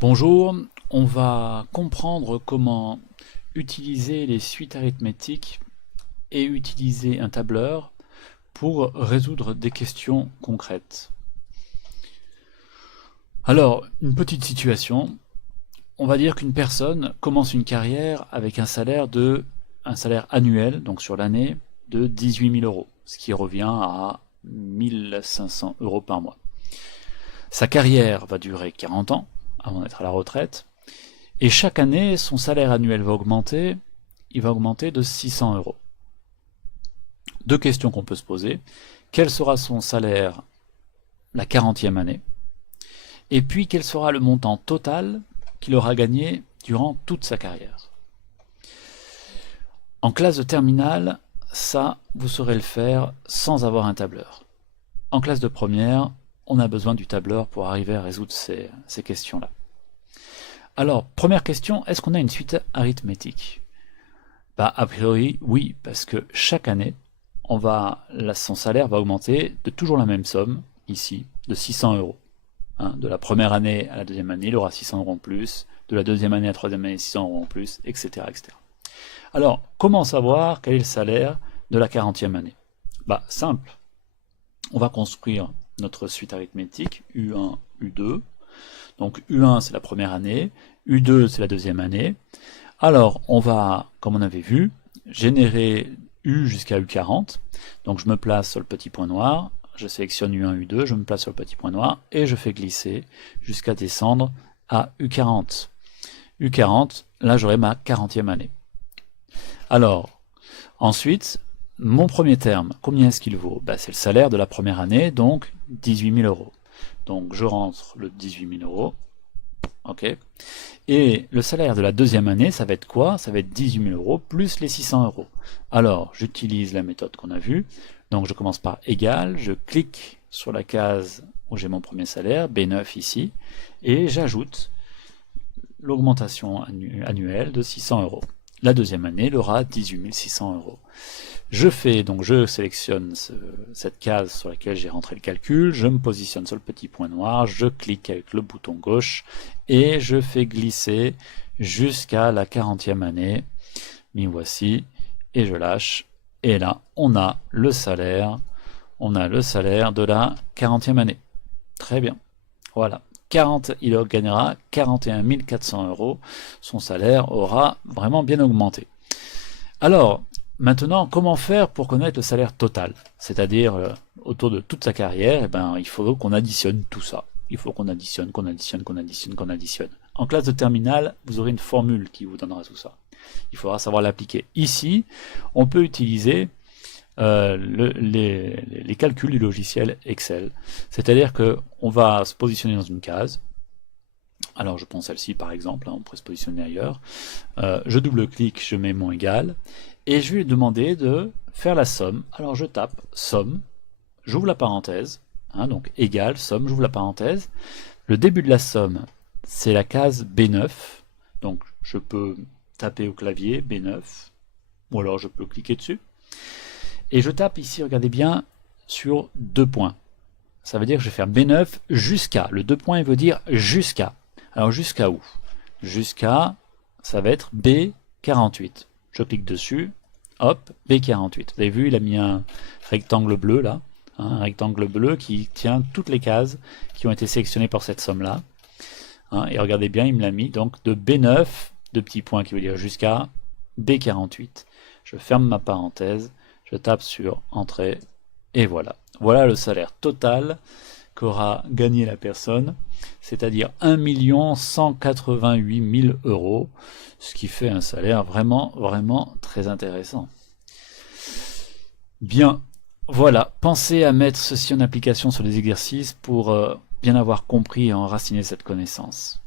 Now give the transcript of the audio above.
Bonjour, on va comprendre comment utiliser les suites arithmétiques et utiliser un tableur pour résoudre des questions concrètes. Alors, une petite situation, on va dire qu'une personne commence une carrière avec un salaire annuel, donc sur l'année, de 18 000 euros, ce qui revient à 1 500 euros par mois. Sa carrière va durer 40 ans, avant d'être à la retraite, et chaque année, son salaire annuel va augmenter, il va augmenter de 600 euros. Deux questions qu'on peut se poser. Quel sera son salaire la 40e année? Et puis, quel sera le montant total qu'il aura gagné durant toute sa carrière? En classe de terminale, ça, vous saurez le faire sans avoir un tableur. En classe de première, on a besoin du tableur pour arriver à résoudre ces questions-là. Alors, première question, est-ce qu'on a une suite arithmétique? A priori, oui, parce que chaque année, son salaire va augmenter de toujours la même somme, ici, de 600 euros. De la première année à la deuxième année, il aura 600 euros en plus, de la deuxième année à la troisième année, 600 euros en plus, etc., etc. Alors, comment savoir quel est le salaire de la 40e année? Simple. On va construire notre suite arithmétique, U1, U2. Donc U1 c'est la première année, U2 c'est la deuxième année. Alors on va, comme on avait vu, générer U jusqu'à U40. Donc je me place sur le petit point noir, je sélectionne U1, U2, je me place sur le petit point noir et je fais glisser jusqu'à descendre à U40. U40, là j'aurai ma 40e année. Alors, ensuite, mon premier terme, combien est-ce qu'il vaut? C'est le salaire de la première année, donc 18 000 euros. Donc je rentre le 18 000 euros. Ok. Et le salaire de la deuxième année, ça va être quoi? Ça va être 18 000 euros plus les 600 euros. Alors, j'utilise la méthode qu'on a vue. Donc je commence par égal, je clique sur la case où j'ai mon premier salaire, B9 ici, et j'ajoute l'augmentation annuelle de 600 euros. La deuxième année, elle aura 18 600 euros. Je sélectionne cette case sur laquelle j'ai rentré le calcul, je me positionne sur le petit point noir, je clique avec le bouton gauche et je fais glisser jusqu'à la 40e année. M'y voici et je lâche. Et là, on a le salaire de la 40e année. Très bien. Voilà. Il gagnera 41 400 euros. Son salaire aura vraiment bien augmenté. Alors, maintenant, comment faire pour connaître le salaire total? C'est-à-dire, autour de toute sa carrière, il faut qu'on additionne tout ça. Il faut qu'on additionne, qu'on additionne, qu'on additionne, qu'on additionne. En classe de terminale, vous aurez une formule qui vous donnera tout ça. Il faudra savoir l'appliquer. Ici, on peut utiliser les calculs du logiciel Excel. C'est-à-dire qu'on va se positionner dans une case. Alors je prends celle-ci par exemple, on pourrait se positionner ailleurs. Je double-clique, je mets mon égal, et je vais lui demander de faire la somme. Alors je tape somme, j'ouvre la parenthèse, donc égal, somme, j'ouvre la parenthèse. Le début de la somme, c'est la case B9, donc je peux taper au clavier B9, ou alors je peux cliquer dessus. Et je tape ici, regardez bien, sur deux points. Ça veut dire que je vais faire B9 jusqu'à. Le deux points, il veut dire jusqu'à. Alors jusqu'à où? Jusqu'à, ça va être B48. Je clique dessus, hop, B48. Vous avez vu, il a mis un rectangle bleu là, un rectangle bleu qui tient toutes les cases qui ont été sélectionnées pour cette somme-là. Et regardez bien, il me l'a mis donc de B9, deux petits points qui veut dire jusqu'à B48. Je ferme ma parenthèse, je tape sur Entrée, et voilà. Voilà le salaire total qu'aura gagné la personne, c'est-à-dire 1 188 000 euros, ce qui fait un salaire vraiment, vraiment très intéressant. Bien, voilà, pensez à mettre ceci en application sur les exercices pour bien avoir compris et enraciner cette connaissance.